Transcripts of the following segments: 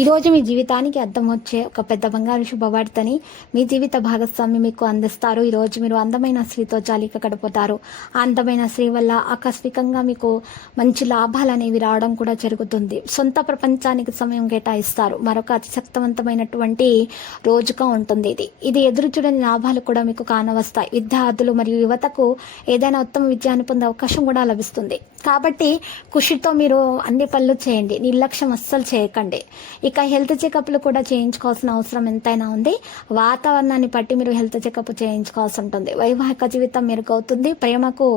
ఈరోజు మీ జీవితానికి అర్థం వచ్చే ఒక పెద్ద బంగారు శుభవార్తని మీ జీవిత భాగస్వామి మీకు అందిస్తారు. ఈరోజు మీరు అందమైన స్త్రీతో జాలిక గడుపుతారు ఆ అందమైన స్త్రీ వల్ల ఆకస్మికంగా మీకు మంచి లాభాలు అనేవి రావడం కూడా జరుగుతుంది. సొంత ప్రపంచానికి సమయం కేటాయిస్తారు. మరొక అతిశక్తవంతమైనటువంటి రోజుగా ఉంటుంది ఇది. ఇది ఎదురు చూడని లాభాలు కూడా మీకు కానవస్తాయి. విద్యార్థులు మరియు యువతకు ఏదైనా ఉత్తమ విజయాన్ని పొందే అవకాశం కూడా లభిస్తుంది. కాబట్టి కృషితో మీరు అన్ని పనులు చేయండి. నిర్లక్ష్యం అస్సలు చేయకండి. ఇక హెల్త్ చెకప్లు కూడా చేయించుకోవాల్సిన అవసరం ఎంతైనా ఉంది. వాతావరణాన్ని బట్టి మీరు హెల్త్ చెకప్ చేయించుకోవాల్సి ఉంటుంది. వైవాహిక జీవితం మెరుగవుతుంది. ప్రేమకు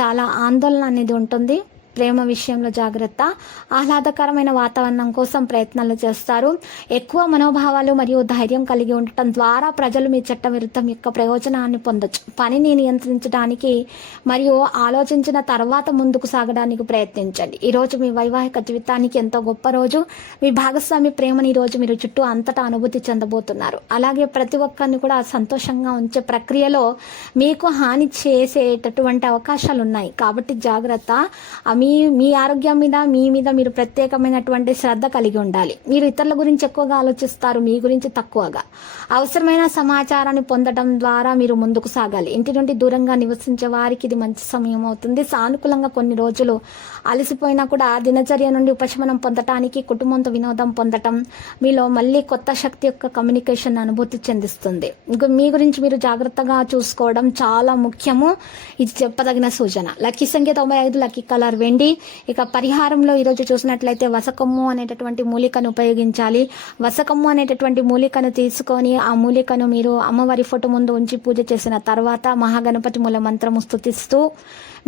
చాలా ఆందోళన అనేది ఉంటుంది. ప్రేమ విషయంలో జాగ్రత్త ఆహ్లాదకరమైన వాతావరణం కోసం ప్రయత్నాలు చేస్తారు. ఎక్కువ మనోభావాలు మరియు ధైర్యం కలిగి ఉండటం ద్వారా ప్రజలు మీ చట్టవిరుద్ధం యొక్క ప్రయోజనాన్ని పొందొచ్చు. పనిని నియంత్రించడానికి మరియు ఆలోచించిన తర్వాత ముందుకు సాగడానికి ప్రయత్నించండి. ఈరోజు మీ వైవాహిక జీవితానికి ఎంతో గొప్ప రోజు. మీ భాగస్వామి ప్రేమని ఈ రోజు మీరు చుట్టూ అంతటా అనుభూతి చెందబోతున్నారు. అలాగే ప్రతి ఒక్కరిని కూడా సంతోషంగా ఉంచే ప్రక్రియలో మీకు హాని చేసేటటువంటి అవకాశాలు ఉన్నాయి కాబట్టి జాగ్రత్త. మీ మీ మీ ఆరోగ్యం మీద మీ మీద మీరు ప్రత్యేకమైనటువంటి శ్రద్ధ కలిగి ఉండాలి. మీరు ఇతరుల గురించి ఎక్కువగా ఆలోచిస్తారు మీ గురించి తక్కువగా. అవసరమైన సమాచారాన్ని పొందడం ద్వారా మీరు ముందుకు సాగాలి. ఇంటి నుండి దూరంగా నివసించే వారికి ఇది మంచి సమయం అవుతుంది. సానుకూలంగా కొన్ని రోజులు అలసిపోయినా కూడా దినచర్య నుండి ఉపశమనం పొందటానికి కుటుంబంతో వినోదం పొందటం మీలో మళ్ళీ కొత్త శక్తి యొక్క కమ్యూనికేషన్ అనుభూతి చెందిస్తుంది. మీ గురించి మీరు జాగ్రత్తగా చూసుకోవడం చాలా ముఖ్యము. ఇది చెప్పదగిన సూచన. లక్కీ సంఖ్య తొంభై ఐదు లక్కీ కలర్ వెండి ఇక పరిహారంలో ఈరోజు చూసినట్లయితే వసకమ్ము అనేటటువంటి మూలికను ఉపయోగించాలి. వసకమ్ము అనేటటువంటి మూలికను తీసుకొని ఆ మూలికను మీరు అమ్మవారి ఫోటో ముందు ఉంచి పూజ చేసిన తర్వాత మహాగణపతి మూల మంత్రము స్థుతిస్తూ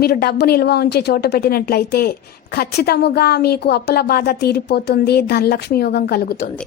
మీరు డబ్బు నిల్వ ఉంచి చోటు పెట్టినట్లయితే ఖచ్చితముగా మీకు అప్పుల బాధ తీరిపోతుంది. ధనలక్ష్మి యోగం కలుగుతుంది.